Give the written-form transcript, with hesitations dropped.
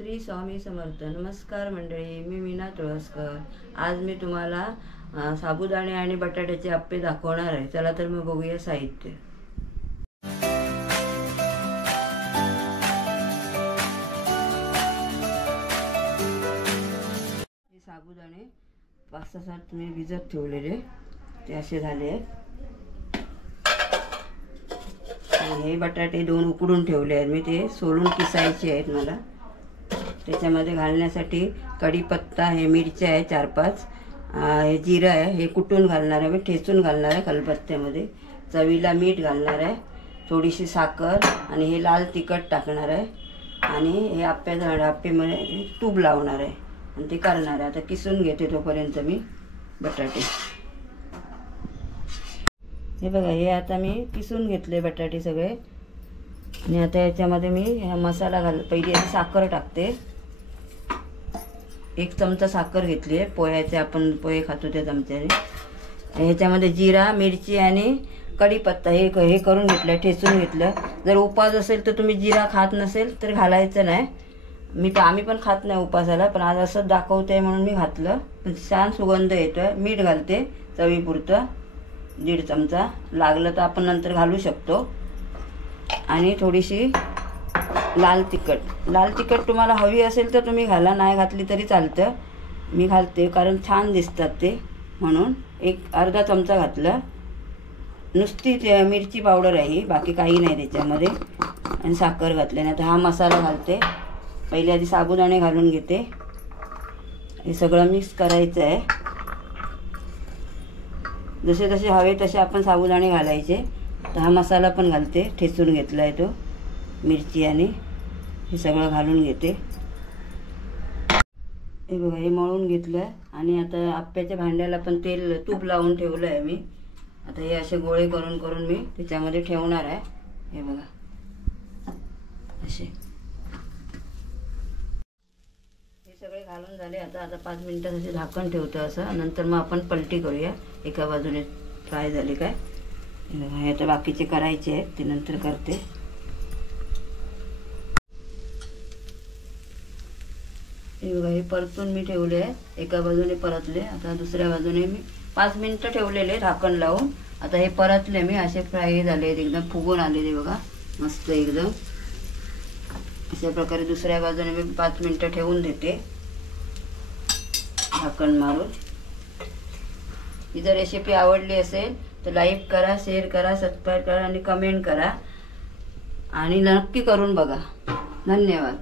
श्री स्वामी समर्थ. नमस्कार मंडळी, मी मीना तुळसकर. आज मी तुम्हाला साबुदाणे आणि बटाट्याचे अप्पे दाखवणार आहे. चला तर मग बघूया साहित्य. साबुदाणे 5-7 मी भिजत ठेवलेले ते असे झाले आहेत. हे बटाटे 2 उकडून ठेवले आहेत मी, ते सोलून किसायचे आहेत मला. त्याच्यामध्ये घालण्यासाठी कढीपत्ता, हे मिरच्या आहे 4-5, हे जिरं आहे, हे कुटून घालणार आहे मी, ठेचून घालणार आहे खलबत्त्यामध्ये. चवीला मीठ घालणार आहे, थोडीशी साखर आणि हे लाल तिखट टाकणार आहे. आणि हे आप्पेमध्ये तूप लावणार आहे आणि ते करणार आहे. आता किसून घेते तोपर्यंत मी बटाटे. हे बघा, हे आता मी किसून घेतले बटाटे सगळे. आणि आता याच्यामध्ये मी मसाला पहिली साखर टाकते. 1 चमचा साखर घेतली आहे पोह्याचे, आपण पोहे खातो त्या चमच्याने. ह्याच्यामध्ये जिरा, मिरची आणि कढीपत्ता हे करून घेतलं, ठेचून घेतलं. जर उपास असेल तर तुम्ही जिरा खात नसेल तर घालायचं नाही. आम्ही पण खात नाही उपासाला, पण आज असं दाखवते म्हणून मी घातलं. पण छान सुगंध येतोय. मीठ घालते चवीपुरतं, 1.5 चमचा. लागलं तर आपण नंतर घालू शकतो. आणि थोडीशी लाल तिखट तुम्हाला हवी असेल तर तुम्ही घाला, नाही घातली तरी चालतं. मी घालते कारण छान दिसतात ते, म्हणून अर्धा चमचा घातलं. नुसती मिरची पावडर आहे, बाकी काही नाही त्याच्यामध्ये. आणि साखर घातली. आता हा मसाला घालते. पहिले आधी साबुदाणे घालून घेते. हे सगळं मिक्स करायचं आहे. जसे जसे हवे तसे आपण साबुदाणे घालायचे. तर हा मसाला पण घालते, ठेचून घेतला आहे तो, मिरची आणि हे सगळं घालून घेते. हे बघा, हे मळून घेतलं. आणि आता आप्याच्या भांड्याला पण तूप लावून ठेवलं आहे मी. आता हे असे गोळे करून करून मी त्याच्यामध्ये ठेवणार आहे. हे बघा असे हे सगळे घालून झाले. आता 5 मिनिटं असे झाकण ठेवतं असं. नंतर मग आपण पलटी करूया. एका बाजूने फ्राय झाले काय. हे आता बाकीचे करायचे आहेत, ते नंतर करते. हे बघा, हे परतून मी ठेवले आहे. एका बाजूने परतले. आता दुसऱ्या बाजूने मी 5 मिनिटं ठेवलेले झाकण लावून. आता हे परतले मी, असे फ्राय झाले, एकदम फुगून आलेले बघा, मस्त एकदम. अशा प्रकारे दुसऱ्या बाजूने मी 5 मिनिटं ठेवून देते झाकण मारून. ही जर रेसिपी आवडली असेल तर लाईक करा, शेअर करा, सबस्क्राईब करा आणि कमेंट करा. आणि नक्की करून बघा. धन्यवाद.